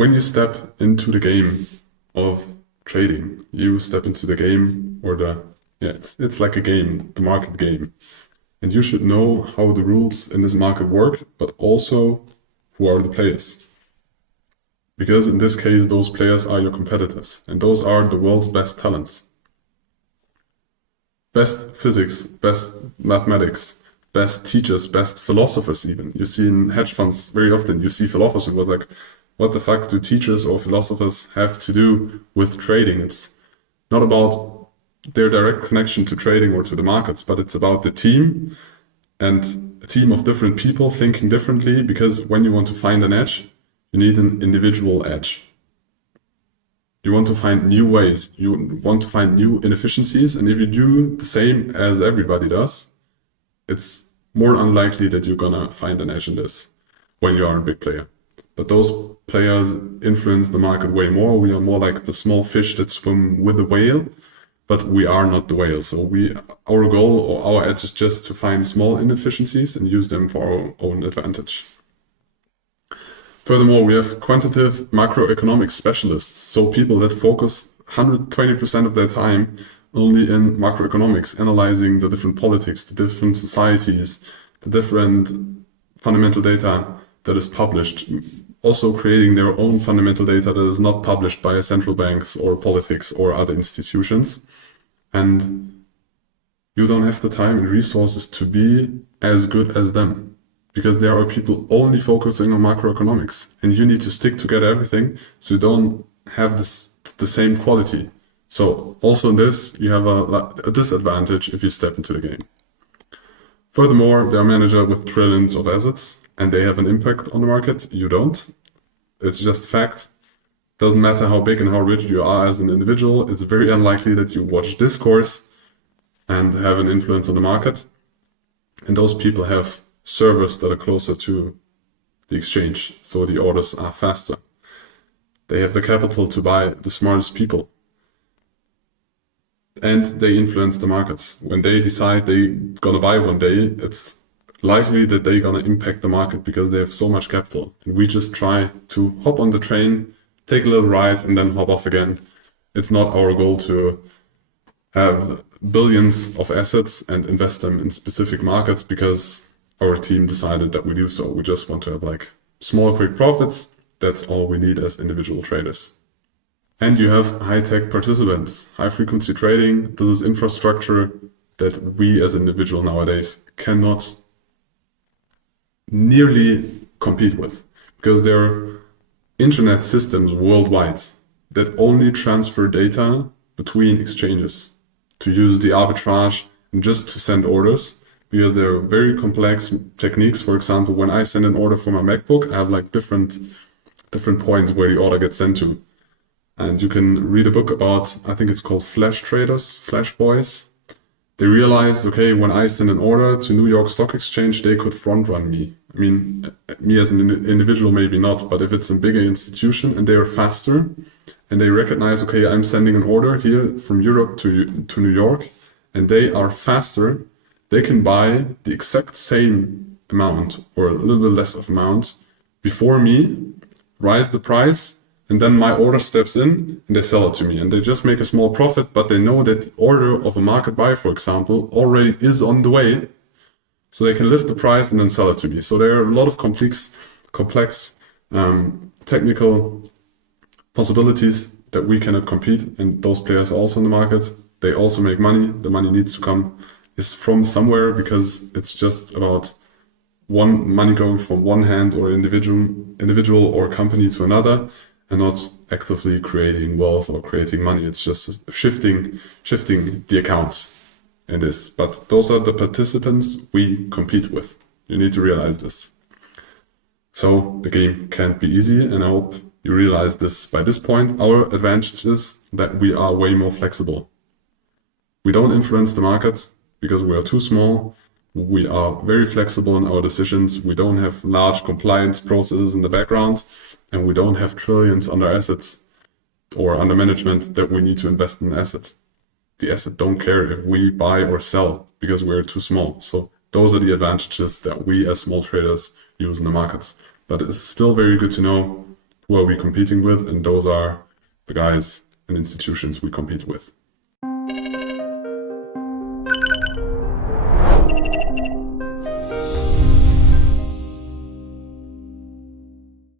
when you step into the game of trading, you step into the game or it's like a game, the market game. And you should know how the rules in this market work, but also who are the players. Because in this case, those players are your competitors, and those are the world's best talents. Best physics, best mathematics, best teachers, best philosophers even. You see in hedge funds very often, you see philosophers who are like, what the fuck do teachers or philosophers have to do with trading? It's not about their direct connection to trading or to the markets, but it's about the team and a team of different people thinking differently, because when you want to find an edge, you need an individual edge. You want to find new ways, you want to find new inefficiencies, and if you do the same as everybody does, it's more unlikely that you're gonna find an edge in this when you are a big player. But those players influence the market way more. We are more like the small fish that swim with the whale, but we are not the whale. So our goal or our edge is just to find small inefficiencies and use them for our own advantage. Furthermore, we have quantitative macroeconomic specialists, so people that focus 120% of their time only in macroeconomics, analyzing the different politics, the different societies, the different fundamental data that is published, also creating their own fundamental data that is not published by central banks or politics or other institutions. And you don't have the time and resources to be as good as them, because there are people only focusing on macroeconomics, and you need to stick together everything so you don't have the same quality. So also in this, you have a disadvantage if you step into the game. Furthermore, they are managers with trillions of assets, and they have an impact on the market. You don't. It's just a fact. Doesn't matter how big and how rich you are as an individual, it's very unlikely that you watch this course and have an influence on the market. And those people have servers that are closer to the exchange, so the orders are faster. They have the capital to buy the smartest people. And they influence the markets. When they decide they're gonna buy one day, it's likely that they're gonna impact the market because they have so much capital. And we just try to hop on the train, take a little ride, and then hop off again. It's not our goal to have billions of assets and invest them in specific markets because our team decided that we do so. We just want to have like small, quick profits. That's all we need as individual traders. And you have high-tech participants, high-frequency trading. This is infrastructure that we as individuals nowadays cannot nearly compete with, because there are internet systems worldwide that only transfer data between exchanges to use the arbitrage and just to send orders, because there are very complex techniques. For example, when I send an order for my MacBook, I have like different points where the order gets sent to. And you can read a book about, I think it's called Flash Traders, Flash Boys. They realized, okay, when I send an order to New York Stock Exchange, they could front run me. I mean, me as an individual, maybe not, but if it's a bigger institution and they are faster and they recognize, okay, I'm sending an order here from Europe to New York, and they are faster, they can buy the exact same amount or a little bit less of amount before me, rise the price, and then my order steps in and they sell it to me. And they just make a small profit, but they know that the order of a market buy, for example, already is on the way. So they can lift the price and then sell it to me. So there are a lot of complex technical possibilities that we cannot compete. And those players are also in the market. They also make money. The money needs to come is from somewhere, because it's just about money going from one hand or individual or company to another, and not actively creating wealth or creating money. It's just shifting the accounts in this. But those are the participants we compete with. You need to realize this. So the game can't be easy, and I hope you realize this by this point. Our advantage is that we are way more flexible. We don't influence the market because we are too small. We are very flexible in our decisions. We don't have large compliance processes in the background, and we don't have trillions under assets or under management that we need to invest in the asset. The asset don't care if we buy or sell because we're too small. So those are the advantages that we as small traders use in the markets. But it's still very good to know who are we competing with? And those are the guys and institutions we compete with.